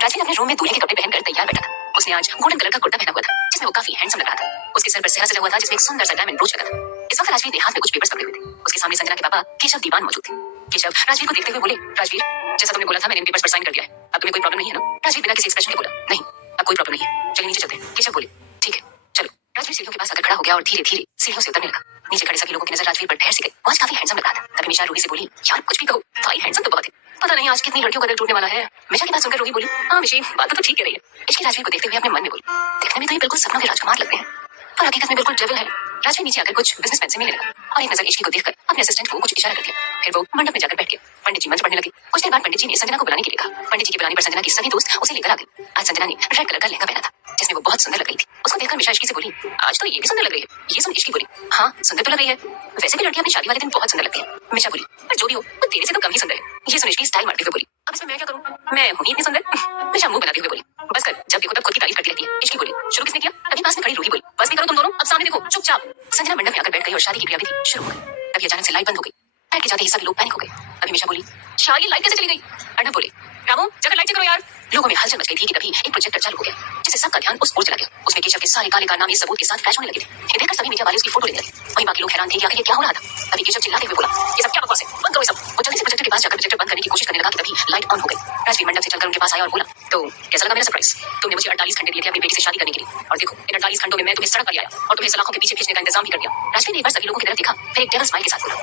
राजवीर अपने रूम में दूल्हे के कपड़े पहनकर तैयार बैठा था। उसने आज गोल्डन कलर का कुर्ता पहना हुआ था जिसमें वो काफी हैंडसम लग रहा था। उसके सर पर सेहरा सजा हुआ था जिसमें एक सुंदर सा डायमंड ब्रोच लगा था। इस वक्त राजवीर के हाथ में कुछ पेपर्स पकड़े हुए थे। उसके सामने संजना के पापा केशव दीवान मौजूद थे। केशव राजवीर को देखते हुए बोले, राजवीर जैसा तुमने बोला था मैंने इन पेपर्स पर साइन कर दिया है, अब तुम्हें कोई प्रॉब्लम नहीं है ना? राजवीर बिना किसी एक्सप्रेशन के बोला, नहीं अब कोई प्रॉब्लम नहीं है, चलिए नीचे चलते हैं। केशव बोले, ठीक है चलो। राजवीर सीढ़ियों के पास आकर खड़ा हो गया और धीरे धीरे सीढ़ियों से उतरने लगा। नीचे खड़े सभी लोगों की नजर राजवीर पर ठहर सी गई। वो आज काफी हैंडसम लग रहा था। तभी मिशा रूही से बोली, यार कुछ भी कहो, भाई हैंडसम तो बहुत है, पता नहीं आज कितनी लड़कियों का दिल टूटने वाला है। मिशा की बात सुनकर रूही बोली, हाँ मिशी बात तो ठीक कह रही है। इसकी राजवीर को देखते हुए अपने मन में बोली, देखने में तो ये बिल्कुल सपनों के राजकुमार लगते हैं पर हकीकत में बिल्कुल डेविल है। राजवीर नीचे आकर कुछ बिजनेसमैन से मिलने लगा और एक नजर इश्की को देखकर अपने असिस्टेंट को कुछ इशारा कर दिया। फिर वो मंडप में जाकर बैठ गया। पंडित जी मंत्र पढ़ने लगे। कुछ देर बाद पंडित जी ने संजना को बुलाने के लिए कहा। पंडित जी के बुलाने पर संजना की सभी दोस्त उसे लेकर आ गए। आज संजना ने रेड कलर का लहंगा पहना था जिसमें वो बहुत सुंदर लग रही थी। उसको देखकर मिशा इश्की से बोली, आज तो ये भी सुंदर लग रही है। ये सुन इश्की बोली, हाँ सुंदर तो लग रही है, वैसे भी लड़कियां अपनी शादी वाले दिन बहुत सुंदर लगती है। मिशा बोली, पर जो भी हो वो तेरे से तो कम ही सुंदर है। ये सुन इश्की स्टाइल मारते हुए बोली, अब इसमें मैं क्या करूं, मैं हूं ही इतनी सुंदर। मिशा मुंह बनाते हुए बोली, बस कर, जब देखो तब खुद की तारीफ करती रहती है। इश्की बोली, शुरू किसने किया? तभी पास में खड़ी रूही बोली, बस भी करो तुम दोनों, अब सामने देखो चुपचाप। संजना मंडप में आकर बैठ गई और शादी की क्रियाविधि शुरू हो गई। तभी अचानक से लाइट बंद हो गई। लाइट के जाते ही सभी लोग पैनिक हो गए। तभी मिशा बोली, शादी लाइट कैसे चली गई? अर्णव बोले, रामू जाकर लाइट चेक करो यार। लोगों में हलचल मच गई थी कि तभी एक प्रोजेक्टर चालू हो गया जिससे सबका ध्यान उस ओर चला गया। उसमें केशव के सारे काले कारनामे सबूत के साथ फ्लैश होने लगे थे। ये देखकर सभी मीडिया वाले उसकी फोटो लेने लगे। वहीं बाकी लोग हैरान थे कि आखिर ये क्या हो रहा था। तभी केशव चिल्लाते हुए बोला, ये सब क्या बकवास है, बंद करो ये सब। वो जल्दी से प्रोजेक्टर के पास जाकर प्रोजेक्टर बंद करने की कोशिश करने लगा कि तभी लाइट ऑन हो गई। राजवीर मंडप से चलकर उनके पास आया और बोला, तो कैसा लगा मेरा सरप्राइज? तुमने मुझे 48 घंटे दिए थे अपनी बेटी से शादी करने के लिए और देखो इन 48 घंटों में मैं तुम्हें सड़क पर लाया और तुम्हें सलाखों के पीछे भेजने का इंतजाम भी कर दिया। राजवीर ने एक बार सभी लोगों की तरफ देखा, फिर एक डेविल स्माइल के साथ बोला,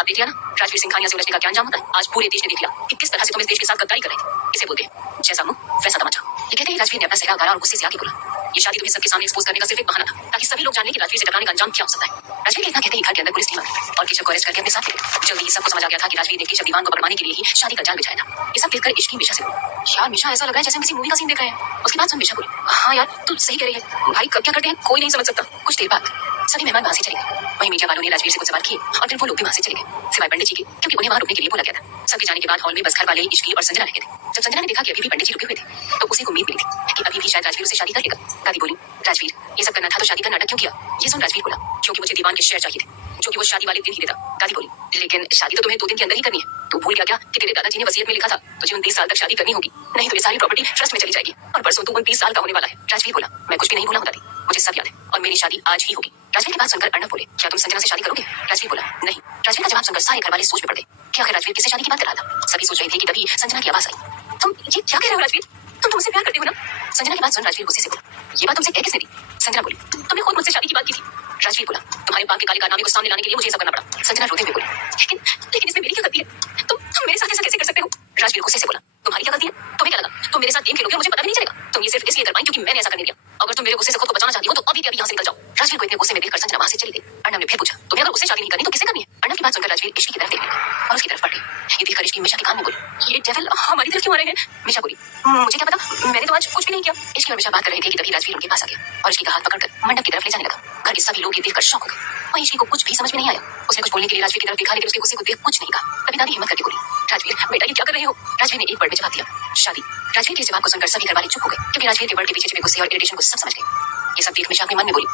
अब देख लिया ना राजवीर सिंघानिया से उलझने का क्या अंजाम होता है। आज पूरे देश ने देख लिया कि किस तरह से तुम इस देश के साथ गद्दारी कर रहे थे। इसे बोलते हैं जैसा मुंह वैसा तमाचा। ये कहते ही राजवीर ने अपना सेहरा उतारा और गुस्से से आगे बोला, ये शादी तुम्हें सबके सामने एक्सपोज करने का सिर्फ एक बहाना था ताकि सभी लोग जाने कि राजवीर से टकराने का अंजाम क्या हो सकता है। राजवीर के इतना कहते ही घर के अंदर पुलिस टीम आ गई और केशव को अरेस्ट करके अपने साथ ले गए। जल्दी ही सबको समझ आ गया था कि राजवीर ने केशव दीवान को पकड़वाने के लिए ही शादी का जाल बिछाया था। ये सब देखकर इश्की मिशा से बोली, यार मिशा ऐसा लगा है जैसे हम किसी मूवी का सीन देख रहे हैं। उसके बाद सुन मिशा बोली, हाँ यार तू सही कह रही है, भाई कब क्या करते हैं कोई नहीं समझ सकता। कुछ देर बाद सभी मेहमान वहां से चले गए। वहीं मीडिया वालों ने राजवीर से कुछ सवाल किए और फिर वो लोग भी वहां से चले गए सिवाय पंडित जी के, क्योंकि उन्हें वहां रुकने के लिए बोला गया था। सबके जाने के बाद हॉल में बस घर वाले इश्की और संजना रह गए थे। जब संजना ने देखा कि अभी भी पंडित जी रुके हुए थे तो उसे उम्मीद मिली थी कि अभी भी शायद राजवीर उससे शादी कर लेगा। दादी बोली, राजवीर ये सब करना था तो शादी का नाटक क्यों किया? ये सुन राजवीर बोला, क्योंकि मुझे दीवान के शेयर चाहिए थे जो कि वो शादी वाले दिन ही देता। दादी बोली, लेकिन शादी तो तुम्हें 2 दिन के अंदर ही करनी है, तू भूल गया क्या कि तेरे दादाजी ने वसीयत में लिखा था तुझे 29 साल तक शादी करनी होगी, नहीं तो ये सारी प्रॉपर्टी ट्रस्ट में चली जाएगी और परसों तू 29 साल का होने वाला है। राजवीर बोला, मैं कुछ भी नहीं भूला हूं दादी, मुझे सब याद है और मेरी शादी आज ही होगी। राजवीर की बात सुनकर अर्णव बोले, क्या तुम संजना से शादी करोगे? राजवीर बोला, नहीं। राजवीर का जवाब सुनकर सारे घर वाले सोच में पड़ गए कि आखिर राजवीर किससे शादी की बात कर रहा था। सभी सोच रहे थे कि तभी संजना की आवाज आई, तुम ये क्या कह रहे हो राजवीर, तुम मुझसे प्यार करते हो ना? संजना की बात सुन राजवीर गुस्से से बोला, ये बात तुमसे कह किसने दी? संजना बोली, तुमने खुद मुझसे शादी की बात की थी। राजवीर बोला, तुम्हारे बाप के काले कारनामे को सामने लाने के लिए मुझे ये सब करना पड़ा। संजना रोते हुए बोली, लेकिन लेकिन इसमें मेरी क्या गलती है? तुम मेरे साथ ऐसा कैसे कर सकते हो? राजवीर गुस्से से बोला, तुम्हारी क्या गलती है? तुम्हें क्या लगा तुम मेरे साथ गेम खेलोगे और मुझे पता भी नहीं चलेगा? तुम ये सिर्फ इसलिए कर पाई क्योंकि मैंने ऐसा करने दिया। अगर तुम मेरे गुस्से से खुद को बचाना चाहती हो तो अभी के अभी यहाँ से निकल जाओ। राजवीर को इतने गुस्से में देखकर संजना वहां से चली गई। अर्णव ने फिर पूछा, तुम्हें अगर उससे शादी नहीं करनी तो किससे करनी है? अर्णव की बात सुनकर राजवीर इश्की की तरफ देखने लगा और उसकी तरफ बढ़ गई। ये देखकर इश्की मिशा के कान में बोली, ये डेविल हमारी तरफ क्यों आ रहे हैं? मिशा बोली, मुझे क्या पता, मैंने तो आज कुछ भी नहीं किया। इश्की और मिशा बात कर रहे थे कि तभी राजवीर उनके पास आ गया और इश्की का हाथ पकड़कर मंडप की तरफ ले जाने लगा। घर के सभी लोग ये देखकर शॉक हो गए। वहीं इश्की को कुछ भी समझ में नहीं आया। उसने कुछ बोलने के लिए राजवीर की तरफ देखा लेकिन उसके गुस्से को देख कुछ नहीं कहा। तभी दादी हिम्मत करके बोली, राजवीर बेटा ये क्या कर रहे हो? राजवीर ने एक वर्ड में जवाब दिया, शादी। राजवीर के जवाब को सुनकर सभी घरवाले चुप हो गए क्योंकि राजवीर के वर्ड के पीछे छिपे गुस्से और इरिटेशन को सब समझ गए। ये सब देख मिशा अपने मन में बोली,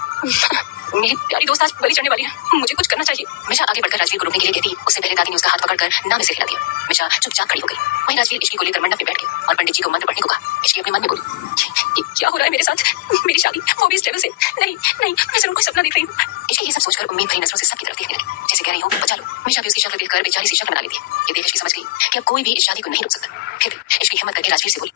मेरी प्यारी दोस्त आज बलि चढ़ने वाली है, मुझे कुछ करना चाहिए। मिशा आगे बढ़कर राजवीर को रोकने के लिए कहती, उससे पहले दादी ने उसका हाथ पकड़कर नाम से हिला दिया। मिशा चुपचाप खड़ी हो गई। वहीं राजवीर इश्की को लेकर मंडप में बैठ गए और पंडित जी को मंत्र पढ़ने को कहा। इश्की अपने मन में बोली, ये क्या हो रहा है मेरे साथ? मेरी शादी वो भी इस टेबल से? नहीं नहीं, मैं सिर्फ कोई सपना देख रही हूँ। इश्की ये सब सोचकर उम्मीद भरी नजरों से सबकी तरफ देखने लगी जैसे कह रही हो बचा लो। मिशा भी उसकी शक्ल देखकर बेचारी सी शक्ल बना लेती है। ये देख इश्की समझ गई कि अब कोई भी इस शादी को नहीं रोक सकता। फिर इश्की हिम्मत करके राजवीर से बोली,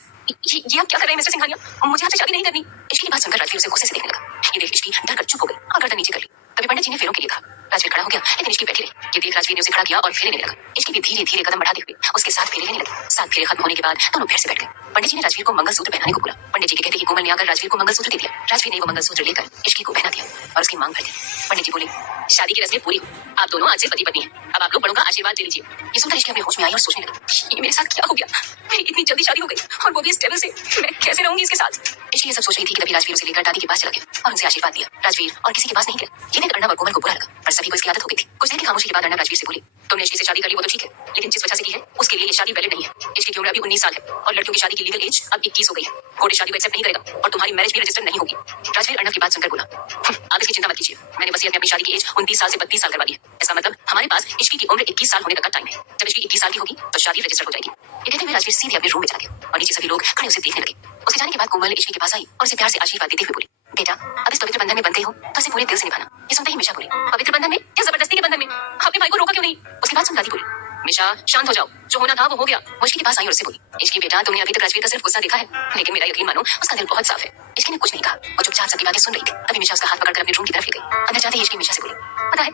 ये आप क्या कर रहे हैं मिस्टर सिंघानिया, मुझे आपसे शादी नहीं करनी। इश्की की बात सुनकर राजवीर उसे गुस्से से देखने लगा। ये देख इश्की डरकर चुप हो गई और गर्दन नीचे कर ली। तभी पंडित जी ने फेरों के लिए कहा। राजवीर खड़ा हो गया लेकिन इश्की बैठी रही। ये देख राजवीर ने उसे खड़ा किया और फेरे लेने लगा। इश्की भी धीरे धीरे कदम बढ़ाते हुए उसके साथ फेरे लेने लगी। 7 फेरे खत्म होने के बाद दोनों फिर से बैठ गए। पंडित जी ने राजवीर को मंगलसूत्र पहनाने को बोला। पंडित जी के कहते ही कोमल ने आकर राजवीर को मंगलसूत्र दे दिया। राजवीर ने वो मंगलसूत्र लेकर इश्की को पहना दिया और उसकी मांग भर दी। पंडित जी बोले, शादी की रस्में पूरी हो, आप दोनों आज से पति पत्नी हैं। अब आप लोग बड़ों का आशीर्वाद ले लीजिए। ये सुनकर इश्की अपने होश में आई और सोचने लगी, ये मेरे साथ क्या हो गया? मेरी इतनी जल्दी शादी हो गई और वो भी इस टेबल से, मैं कैसे रहूंगी इसके साथ? इश्की ये सब सोच रही थी कि तभी राजवीर उसे लेकर दादी के पास चला गया और उनसे आशीर्वाद दिया। राजवीर और किसी के पास नहीं गया। ये देख अर्णव और कोमल को बुरा लगा पर सभी को इसकी आदत हो गई थी। कुछ देर की खामोशी के बाद अर्णव राजवीर से बोले, तुमने इश्की से शादी कर ली वो तो ठीक है, लेकिन जिस वजह से की है उसके लिए ये शादी वैलिड नहीं है। इश्की की उम्र अभी 19 साल है और लड़कियों की शादी की लीगल एज अब 21 हो गई है। कोर्ट इस शादी को एक्सेप्ट नहीं करेगा और तुम्हारी मैरिज भी रजिस्टर नहीं होगी। राजवीर अर्णव की बात सुनकर बोला, आप इसकी चिंता मत कीजिए, मैंने वसीयत में अपनी शादी की एज 29 साल से 32 साल करवा दी है। इसका मतलब हमारे पास इश्की की उम्र 21 साल होने तक का टाइम है। जब इश्की 21 साल की होगी तो शादी रजिस्टर हो जाएगी। ये कहते हुए राजवीर सीधे अपने रूम में चला गया और नीचे सभी लोग खड़े उसे देखने लगे। उसके जाने के बाद कोमल इश्की के पास आई और उसे प्यार से आशीर्वाद देते हुए बोली, बेटा अब इस पवित्र बंधन में बंधे हो तो इसे पूरे दिल से निभाना। ये सुनते ही मिशा बोली, पवित्र बंधन में या जबरदस्ती के बंधन में? आपने भाई को रोका क्यों नहीं? उसके बाद सुन दादी बोली, मिशा शांत हो जाओ, जो होना था वो हो गया। वो इश्की के पास आई और उससे बोली, इश्की बेटा तुमने अभी तक राजवीर का सिर्फ गुस्सा देखा है, लेकिन मेरा यकीन मानो उसका दिल बहुत साफ है। इश्की ने कुछ नहीं कहा और चुपचाप सबकी बातें सुन रही थी। तभी मिशा उसका हाथ पकड़कर अपने रूम की तरफ ले गई। अंदर जाते ही इश्की मिशा से बोली, पता है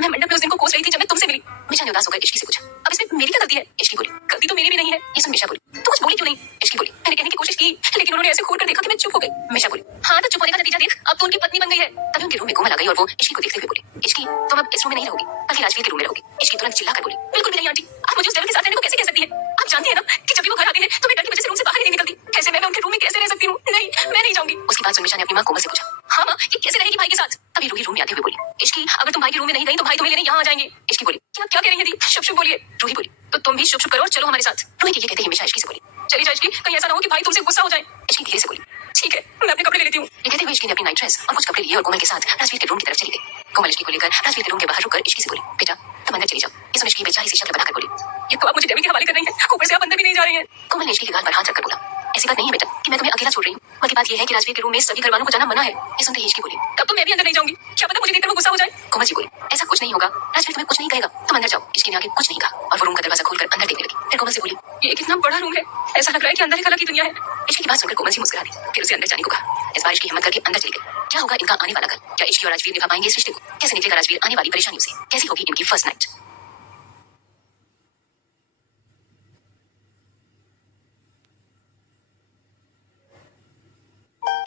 मैं मंडप में उस दिन को कोस रही थी जब मैं तुमसे मिली। मिशा ने उदास होकर इश्की से पूछा, अब इसमें मेरी क्या गलती है? इश्की बोली, गलती तो मेरी भी नहीं है। ये सुन मिशा बोली, तू कुछ बोली क्यों नहीं? इश्की बोली, मैंने कहने की कोशिश की लेकिन उन्होंने ऐसे घूर कर देखा कि मैं चुप हो गई। मिशा बोली, हाँ तो चुप होने का नतीजा देख, अब तो उनकी पत्नी बन गई है। तभी उनके रूम में कोमल आ गई और वो इश्की को देखते हुए बोली, इश्की तुम अब इस रूम में नहीं रहोगी बल्कि राजवीर के रूम में रहोगी। इश्की तुरंत चिल्लाकर बोली, बिल्कुल भी नहीं आंटी, आप मुझे उस डेविल के साथ रहने को कैसे कह सकती है? आप जानती है ना कि जब भी वो घर आती है तो मैं डर की वजह से रूम से बाहर ही नहीं निकलती। ऐसे में मैं उनके रूम में कैसे रह सकती हूँ? नहीं मैं नहीं जाऊंगी। उसके बाद सुन मिशा ने अपनी माँ कोमल से पूछा, हाँ माँ ये कैसे रहेगी भाई के साथ? तभी रूही रूम में आते हुए बोली, इश्की अगर तुम भाई के रूम में नहीं गई तो भाई तुम्हें लेने यहाँ आ जाएंगे। इश्की बोली, क्या कह रही है दी? शुभ शुभ बोलिए। रूही बोली, तो तुम भी शुभ शुभ करो और चलो हमारे साथ। रूही के ये कहते ही मिशा इश्की से बोली, चली जा इश्की, कहीं ऐसा ना हो कि भाई तुमसे गुस्सा हो जाए। इश्की धीरे से बोली, ठीक है मैं अपने कपड़े ले लेती हूँ। ये कहते हुए इश्की ने अपनी नाइट ड्रेस और कुछ कपड़े लिए और कोमल के साथ राजवीर के रूम की तरफ चली गई। कोमल इश्की को लेकर राजवीर के रूम के बाहर रुककर इश्की से बोली, बेटा तुम अंदर चली जाओ। ये सुन इश्की बेचारी सी शक्ल बनाकर बोली, ये तो आप मुझे डेविल के हवाले कर रही हैं, ऊपर से आप अंदर भी नहीं जा रही हैं। कोमल ने इश्की के गाल पर हाथ रखकर बोला, ऐसी बात नहीं है बेटा कि मैं तुम्हें अकेला छोड़ रही हूँ, बल्कि बात यह है कि राजवीर के रूम में सभी घर वालों को जाना मना है। ये सुनते ही इश्की बोली, तब तो मैं भी अंदर नहीं जाऊंगी, क्या पता मुझे देखकर वो गुस्सा हो जाए। कोमल जी बोली, ऐसा कुछ नहीं होगा, राजवीर तुम्हें कुछ नहीं कहेगा, तुम अंदर जाओ। इश्की ने आगे कुछ नहीं कहा और वो रूम का दरवाजा खोलकर अंदर देखने लगी। फिर कोमल से बोली, ये कितना बड़ा रूम है, ऐसा लग रहा है कि अंदर एक अलग ही दुनिया है। इश्की की बात सुनकर कोमल जी मुस्कुरा दी, फिर उसे अंदर जाने को कहा। इस बार इश्की हिम्मत करके अंदर चली गई। क्या होगा इनका आने वाला कल? क्या इश्की और राजवीर निभा पाएंगे इस रिश्ते को? कैसे निकलेगा राजवीर आने वाली परेशानियों से? कैसी होगी इनकी फर्स्ट नाइट?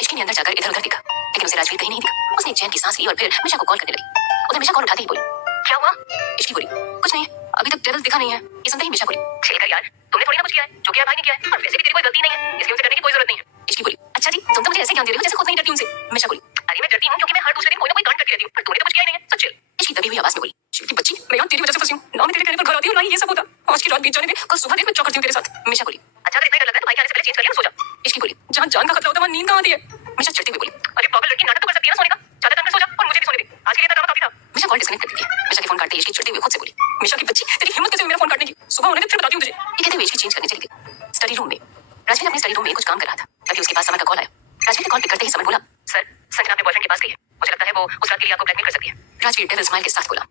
इश्की ने अंदर जाकर इधर उधर देखा लेकिन उसे राजवीर कहीं नहीं दिखा। उसने चैन की सांस ली और फिर मिशा को कॉल करने लगी। उधर मिशा कॉल उठाते ही बोली, क्या हुआ? इश्की बोली, कुछ नहीं अभी तक डेविल दिखा नहीं है। ये सुनते ही मिशा बोली, छिलकर यार तुमने थोड़ी ना कुछ किया है, जो किया भाई ने किया है और वैसे भी तेरी कोई गलती नहीं है, इसलिए उसे डरने की कोई जरूरत नहीं है। इश्की बोली, अच्छा जी तुम तो मुझे ऐसे ज्ञान दे रहे हो जैसे खुद नहीं डरती उनसे। मिशा बोली, अरे मैं डरती हूँ क्योंकि मैं हर दूसरे दिन कोई ना कोई कांड करती रहती हूँ, पर तूने तो कुछ किया ही नहीं है, सच चिल। इश्की दबी हुई आवाज में बोली, शिव की बच्ची मैं यहाँ तेरी वजह से फंसी हूँ, ना मैं तेरे कहने पर घर आती हूँ ना ही ये सब होता। आज की रात बीत जाने दे, कल सुबह देख मैं क्या करती हूँ तेरे साथ। मिशा बोली, अच्छा अगर इतना ही डर लग रहा है तो भाई के आने से पहले चेंज कर लिया सो जा। इश्की बोली, जहाँ जान का खतरा होता है वहाँ नींद कहाँ आती है? मिशा चिढ़ते हुए बोली, अरे पागल लड़की नाटक तो कर सकती है ना सोने का, ज्यादा अंदर सो जा और मुझे भी सोने दे, आज के लिए ड्रामा काफी था। मिशा कॉल डिस्कनेक्ट कर दी थी। मिशा के फोन काटते ही इश्की चिढ़ते हुए खुद से बोली, मिशा की बच्ची तेरी हिम्मत कैसे हुई मेरा फोन काटने की? सुबह होने दे फिर बताती हूँ तुझे। ये कहते हुए इश्की चेंज करने चली गई। स्टडी रूम में राजवीर अपने स्टडी रूम में कुछ काम कर रहा था तभी उसके पास समर का कॉल आया। राजवीर ने कॉल पिक करते ही समर बोला, सर संजना अपने बॉयफ्रेंड के पास गई है, मुझे लगता है वो उस रात के लिए आपको ब्लैकमेल कर सकती है। राजवीर डेविल स्माइल के साथ बोला,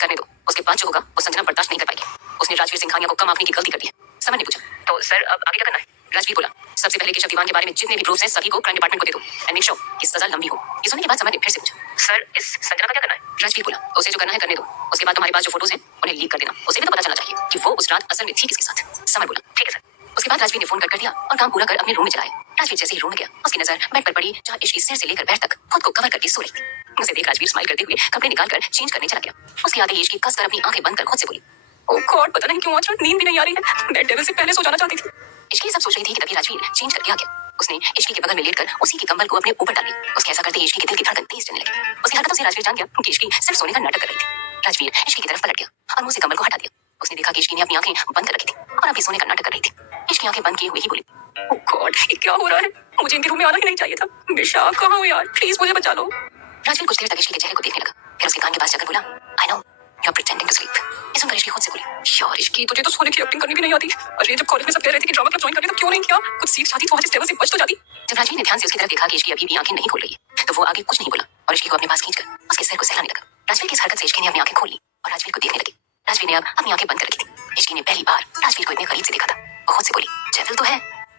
करने दो, उसके बाद जो होगा वो संजना बर्दाश्त नहीं कर पाएगी। उसने राजवीर सिंघानिया को कम आंकने की गलती कर दी है। समर ने पूछा, तो सर अब आगे क्या करना है? राजवीर बोला, सबसे पहले केशव दीवान के बारे में जितने भी प्रूफ्स हैं सभी को क्राइम डिपार्टमेंट को दे दो एंड मेक श्योर कि सजा लंबी हो। ये सुनने के बाद समर ने फिर से पूछा, सर इस संजना का क्या करना है? राजवीर बोला, उसे जो करना है करने दो, उसके बाद तुम्हारे पास जो फोटोज हैं उन्हें लीक कर देना, उसे भी तो पता चलना चाहिए कि वो उस रात असल में थी किसके साथ। समर बोला, ठीक है सर। उसके बाद राजवीर ने फोन कट कर दिया और काम पूरा कर अपने रूम में चला आया। राजवीर जैसे ही रूम में गया उसकी नजर बेड पर पड़ी जहाँ इश्की सिर से लेकर पैर तक खुद को कवर करके सो रही थी। उसे देख राजवीर स्माइल करते हुए कपड़े निकालकर चेंज करने चला गया। उसके आते ही इश्की कसकर अपनी आंखें बंद कर खुद से बोली, ओह गॉड पता नहीं क्यों आज रात नींद भी नहीं आ रही है, मैं डेविल से पहले सो जाना चाहती थी। इश्की सब सोच रही थी कि तभी राजवीर चेंज करके आ गया। उसने इश्की के बगल में लेटकर उसी के कंबल को अपने ऊपर डाल लिया। उसके ऐसा करते ही इश्की के दिल की धड़कन तेज चलने लगी। उसकी हरकतों से राजवीर जान गया कि इश्की सिर्फ सोने का नाटक कर रही थी। राजवीर इश्की की तरफ पलट गया और मुंह से कंबल को हटा दिया। उसने देखा कि इश्की ने अपनी आंखें बंद कर रखी थी और अभी सोने का नाटक कर रही थी। इश्की आंखें बंद किए हुए ही बोली, ओह गॉड ये क्या हो रहा है, मुझे इनके रूम में आना ही नहीं चाहिए था। मिशा कहाँ हो यार, प्लीज मुझे बचा लो। राजवीर कुछ देर तक इश्की के चेहरे को देखने लगा, फिर उसके कान के पास जाकर बोला, I know you are pretending to sleep. ये सुनकर इश्की खुद से बोली, यार इश्की तुझे तो सोने की एक्टिंग करनी भी नहीं आती। अरे जब कॉलेज में सब कह रहे थे कि ड्रामा क्लब ज्वाइन करने तो क्यों नहीं किया, कुछ सीख जाती तो आज इस टेबल से बच तो जाती। जब राजवीर ने ध्यान से उसकी तरफ देखा कि इश्की अभी भी आंखें नहीं खोल रही है तो वो आगे कुछ नहीं बोला और इश्की को अपने पास खींचकर उसके सिर को सहलाने लगा। राजवीर की इस हरकत से इश्की ने अपनी आंखें खोल ली और राजवीर को देखने लगी। राजवीर ने अब अपनी आंखें बंद कर रखी थी। इश्की ने पहली बार राजवीर को इतने करीब से देखा था। वो खुद से बोली, डेविल तो है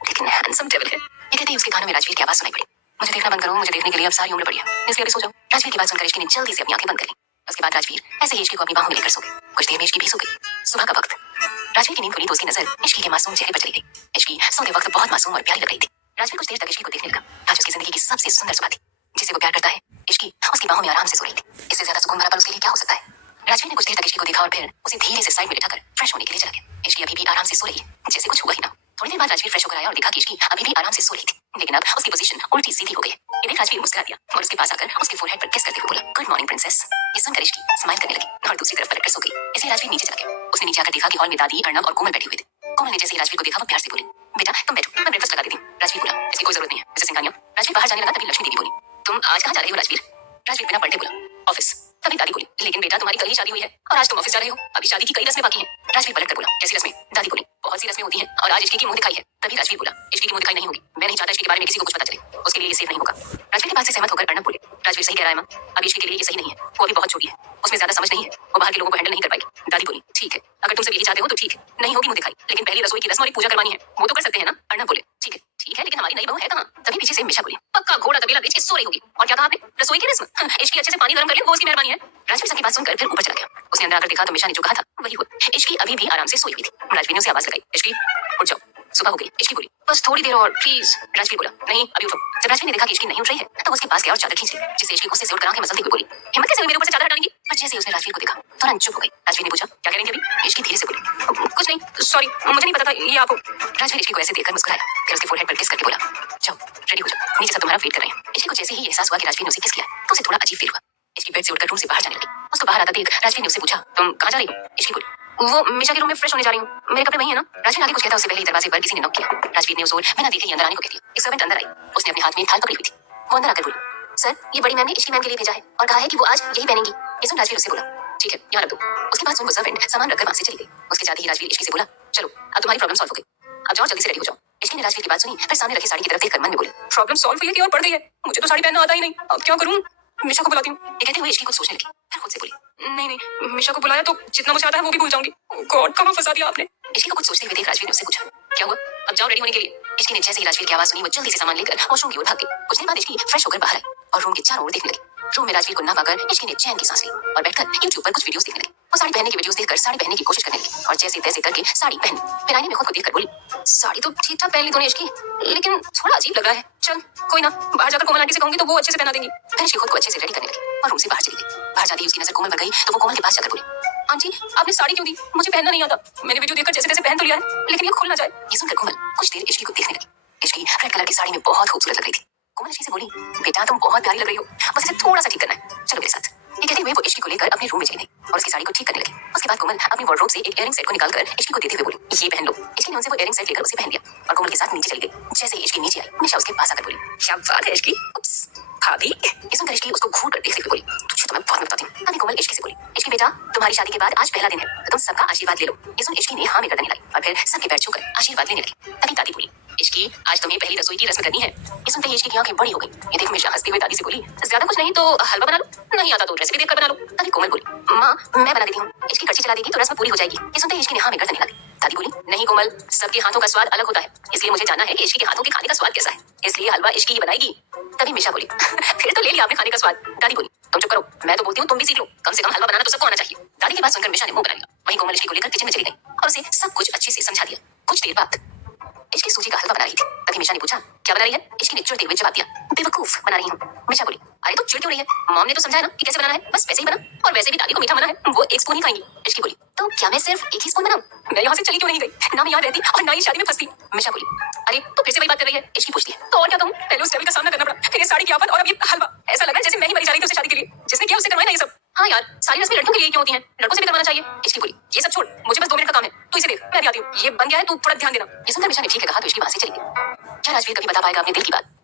लेकिन हैंडसम डेविल है। ये कहते ही उसके कानों में राजवीर की आवाज सुनाई पड़ी, मुझे देखना बंद करो, मुझे देखने के लिए अब सारी उम्र पड़ी है, इसलिए अभी सो जाओ। राजवीर की बात सुनकर इश्की ने जल्दी से अपनी आंखें बंद कर ली। उसके बाद राजवीर ऐसे ही इश्की को अपनी बाहों में लेकर सो गई। कुछ देर में इश्की भी सो गई। सुबह का वक्त राजवीर की नींद खुली तो उसकी नजर इश्की के मासूम चेहरे पर चली गई। इश्की सोते वक्त बहुत मासूम और प्यारी लग रही थी। राजवीर कुछ देर तक इश्की को देखने लगा। आज उसकी जिंदगी की सबसे सुंदर सुबह थी। जिसे वो प्यार करता है इश्की उसकी बाहों में आराम से सो रही थी। इससे ज्यादा सुकून भरा पल उसके लिए क्या हो सकता है। राजवीर ने कुछ देर तक इश्की को देखा और फिर उसे धीरे से साइड में लिटाकर फ्रेश होने के लिए चला गया। इश्की अभी भी आराम से सो रही है जैसे कुछ हुआ ही ना। थोड़ी देर बाद राजवीर फ्रेश होकर आया और देखा कि इश्की अभी भी आराम से सो रही थी लेकिन अब उसकी पोजीशन उल्टी सीधी हो गई। ये देख राजवीर मुस्कुरा दिया और उसके पास आकर उसके फोरहेड पर किस करते हुए बोला, गुड मॉर्निंग प्रिंसेस। ये सुनकर इश्की स्माइल करने लगी और दूसरी तरफ पलटकर सो गई। इसलिए राजवीर नीचे चला गया। उसने नीचे आकर देखा कि हॉल में दादी, अर्नब और कोमल बैठे हुए थे। कोमल ने जैसे ही राजवीर को देखा वो प्यार से बोली, बेटा तुम बैठो, मैं ब्रेकफास्ट लगा देती हूँ। राजवीर बोला, इसकी कोई जरूरत नहीं है मिसेस सिंघानिया। राजवीर बाहर जाने लगा तभी लक्ष्मी देवी बोली, तुम आज कहाँ जा रही हो राजवीर? राजवीर बिना पलटे बोला, ऑफिस। तभी दादी बोली, लेकिन बेटा तुम्हारी कल ही शादी हुई है और आज तुम ऑफिस जा रहे हो। अभी शादी की कई रस्में बाकी हैं। राजवीर पलट कर बोला, कैसी रस्में? दादी बोली, बहुत सी रस्में होती हैं और आज इश्की की मुंह दिखाई है। तभी राजवीर बोला, इश्की की मुंह दिखाई नहीं होगी। मैं नहीं चाहता इश्की के बारे में किसी को कुछ पता चले, उसके लिए ये सेफ नहीं होगा। राजवीर की बात से सहमत होकर अर्णव बोले, राजवीर सही कह रहा है माँ, अभी इश्की के लिए ये सही नहीं है। वो अभी बहुत छोटी है, उसमें ज्यादा समझ नहीं है, वो बाहर के लोगों को हैंडल नहीं कर पाएगी। दादी बोली, ठीक है, अगर तुम सब यही चाहते हो तो ठीक है, नहीं होगी मुंह दिखाई, लेकिन पहली रसोई की रस्म और एक पूजा करवानी है, वो तो कर सकते हैं ना? अर्णव बोले, ठीक है, लेकिन हमारी नई बहू है कहाँ? तभी पीछे से मिशा बोली, पक्का घोड़ा तबेला बेच के सो रही होगी। और क्या कहा आपने? रसोई की रस्म? इश्की अच्छे से पानी गर्म कर ले, वो उसकी मेहरबानी है। राजवीर की बात सुनकर फिर ऊपर चला गया। उसने अंदर आकर देखा तो मिशा ने जो कहा था वही हुआ। इश्की अभी भी आराम से सोई हुई थी। राजवीर ने उसे आवाज लगाई, इश्की उठ जाओ, सुबह हो गई। इश्की बोली, बस थोड़ी देर और प्लीज। राजवीर बोला, नहीं अभी उठो। जब राजवीर ने देखा कि इश्की नहीं उठ रही है तो उसके पास गया और चादर खींच ली, जिससे इश्की गुस्से से उठकर आंखें मसलती हुई बोली, हिम्मत कैसे हुई मेरे ऊपर से चादर हटाने की? पर जैसे उसने राजवीर को देखा तुरंत चुप हो गई। राजवीर ने पूछा, क्या करेंगे अभी? इश्की धीरे से बोली, कुछ नहीं, सॉरी, मुझे नहीं पता था ये आप हो। राजवीर इश्की को ऐसे देखकर मुस्कुराया, फिर उसके फोरहेड पर किस करके बोला, जाओ रेडी हो जाओ, नीचे सब तुम्हारा वेट कर रहे हैं। इश्की को जैसे ही एहसास हुआ कि राजवीर ने उसे किस किया तो उसे थोड़ा अजीब फील हुआ। इश्की बेड से उठकर रूम से बाहर जाने लगी। उसको बाहर आता देख राजवीर ने उससे पूछा, तुम कहाँ जा रही हो? इश्की बोली, वो मिशा के रूम में फ्रेश होने जा रही हूँ, मेरे कपड़े वही है ना? राजवीर आगे कुछ कहता उससे पहले ही दरवाजे पर किसी ने नॉक किया। राजवीर ने उस ओर बिना देखे ही अंदर आने को कह दिया। एक सर्वेंट अंदर आई, उसने अपने हाथ में एक थाल पकड़ी हुई थी। वो अंदर आकर बोली, सर ये बड़ी मैम ने इश्की मैम के लिए भेजा है और कहा है कि वो आज यही पहनेंगी। ये सुन राजवीर उससे बोला, ठीक है यहाँ रख दो। उसके बाद सुन वो सर्वेंट सामान रखकर वहां से चली गई। उसके जाते ही राजवीर इश्की से बोला, चलो अब तुम्हारी प्रॉब्लम सॉल्व हो गई, अब जाओ जल्दी से रेडी हो जाओ। इश्की ने राजवीर की बात सुनी, फिर सामने रखी साड़ी की तरफ देखकर मन में बोली, प्रॉब्लम सॉल्व हुई है कि और बढ़ गई है? मुझे तो साड़ी पहनना आता ही नहीं, अब क्या करूं? मिशा को बुलाती हूँ। ये कहते हुए इश्की कुछ सोचने लगी, फिर खुद से बोली, नहीं मिशा को बुलाया तो जितना मुझे आता है वो भी भूल जाऊंगी। गॉड कहाँ फंसा दिया आपने? इश्की को कुछ सोचते हुए देख राजवीर ने उससे पूछा, क्या हुआ? अब जाओ रेडी होने के लिए। इश्की ने जैसे ही राजवीर की आवाज सुनी वो जल्दी से सामान लेकर वॉशरूम की ओर भाग गई। कुछ देर बाद इश्की फ्रेश होकर बाहर आई और रूम के चारों ओर देखने लगी। रूम में राजवीर को ना पाकर इश्की ने चैन की सांस ली और बैठकर यूट्यूब पर कुछ वीडियोस देखने लगी। वो साड़ी पहनने की वीडियोस देखकर साड़ी पहनने की कोशिश करने लगी और जैसे तैसे करके साड़ी पहनी। फिर आईने में खुद को देखकर बोली, साड़ी तो ठीक ठाक पहन ली तूने इश्की, लेकिन थोड़ा अजीब लग रहा है। चल कोई ना, बाहर जाकर कोमल आंटी से कहूंगी तो वो अच्छे से पहना देंगी। फिर इश्की खुद को अच्छे से रेडी करने लगी और रूम से बाहर चली गई। बाहर जाते ही उसकी नजर कोमल पर गई तो वो कोमल के पास जाकर बोली, आंटी आपने साड़ी क्यों दी? मुझे पहनना नहीं आता। मैंने वीडियो देखकर जैसे तैसे पहन तो लिया है, लेकिन ये खुल ना जाए। ये सुनकर कोमल कुछ देर इश्की को देखने लगी। इश्की रेड कलर की साड़ी में बहुत खूबसूरत लग रही थी। कोमल इश्की से बोली, बेटा तुम बहुत प्यारी लग रही हो, बस इसे थोड़ा सा ठीक करना है, चलो मेरे साथ। ये कहते हुए वो इश्की को लेकर अपने रूम में चली गई और उसकी साड़ी को ठीक करने लगी। उसके बाद कोमल अपनी वार्डरोब से एक इयरिंग सेट को निकालकर इश्की को देते हुए बोली, ये पहन लो। इश्की ने उनसे वो इयरिंग सेट लेकर उसे पहन लिया और कोमल के साथ नीचे चली गई। जैसे ही इश्की नीचे आई, निशा उसके पास आकर बोली, क्या बात है इश्की? उप्स, भाभी। ये सुनकर इश्की उसको घूर कर देखते हुए बोली, तुझे तो मैं बाद में बताती हूँ। तभी कोमल इश्की से बोली, इश्की बेटा तुम्हारी शादी के बाद आज पहला दिन है, तो तुम सबका आशीर्वाद ले लो। ये सुन इश्की ने हाँ में गर्दन हिलाई और फिर सबके पैर छूकर आशीर्वाद लेने लगी। तभी दादी बोली, इश्की आज तुम्हें पहली रसोई की रस्म करनी है। ये सुनते ही इश्की की आंखें बड़ी हो गई। ये देख मिशा हंसते हुए दादी से बोली, ज्यादा कुछ नहीं तो हलवा बना लो, नहीं आता तो रेसिपी देखकर बना लो। तभी कोमल बोली, माँ मैं बना देती हूँ, इश्की कड़छी चला देगी तो रस्म पूरी हो जाएगी। ये सुनते ही इश्की ने हाँ में गर्दन हिलाई। दादी बोली, नहीं कोमल, सबके हाथों का स्वाद अलग होता है, इसलिए मुझे जानना है कि इश्की के हाथों के खाने का स्वाद कैसा है, इसलिए हलवा इश्की ही बनाएगी। तभी मिशा बोली, फिर तो ले लिया आपने खाने का स्वाद। दादी बोली, तुम चुप करो, मैं तो बोलती हूँ तुम भी सीख लो, कम से कम हलवा बनाना तो सबको आना चाहिए। दादी की बात सुनकर मिशा ने मुंह बना लिया। वहीं कोमल इश्की को लेकर किचन में चली गई और उसे सब कुछ अच्छे से समझा दिया। कुछ देर बाद इश्की सूजी का हलवा बना रही थी। तभी मिशा ने पूछा, क्या बना रही है? इश्की ने चिढ़ते हुए जवाब दिया, बेवकूफ बना रही हूँ। मिशा बोली, अरे तो चिढ़ क्यों रही है? मॉम ने तो समझाया ना कि कैसे बनाना है, बस वैसे ही बना। और वैसे भी दादी को मीठा मना है, वो एक स्पून ही खाएंगी। इश्की बोली, तो क्या मैं सिर्फ एक ही स्पून बनाऊं? मैं यहाँ से चली क्यों नहीं गई? ना मैं यहाँ रहती और ना ही शादी में फंसती। मिशा बोली, अरे तो फिर से वही बात कर रही है। इश्की पूछती है, तो और क्या कहूँ? पहले उस डेविल का सामना करना पड़ा, फिर ये साड़ी की आफत और अब ये हलवा। ऐसा लगा जैसे मैं ही मरी जा रही थी उससे शादी के लिए, जिसने किया उससे करवाया ना ये सब। हाँ यार, सारी रस्में लड़कियों के लिए क्यों होती हैं? लड़कों से भी करवाना चाहिए। इश्की बोली, ये सब छोड़, मुझे बस 2 मिनट का काम है, तू इसे देख, मैं भी आती हूँ। ये बन गया है, तू थोड़ा ध्यान देना। ये सुनकर मिशा ने ठीक है कहा तो इश्की वहां से चली गई। क्या राजवीर कभी बता पाएगा अपने दिल की बात?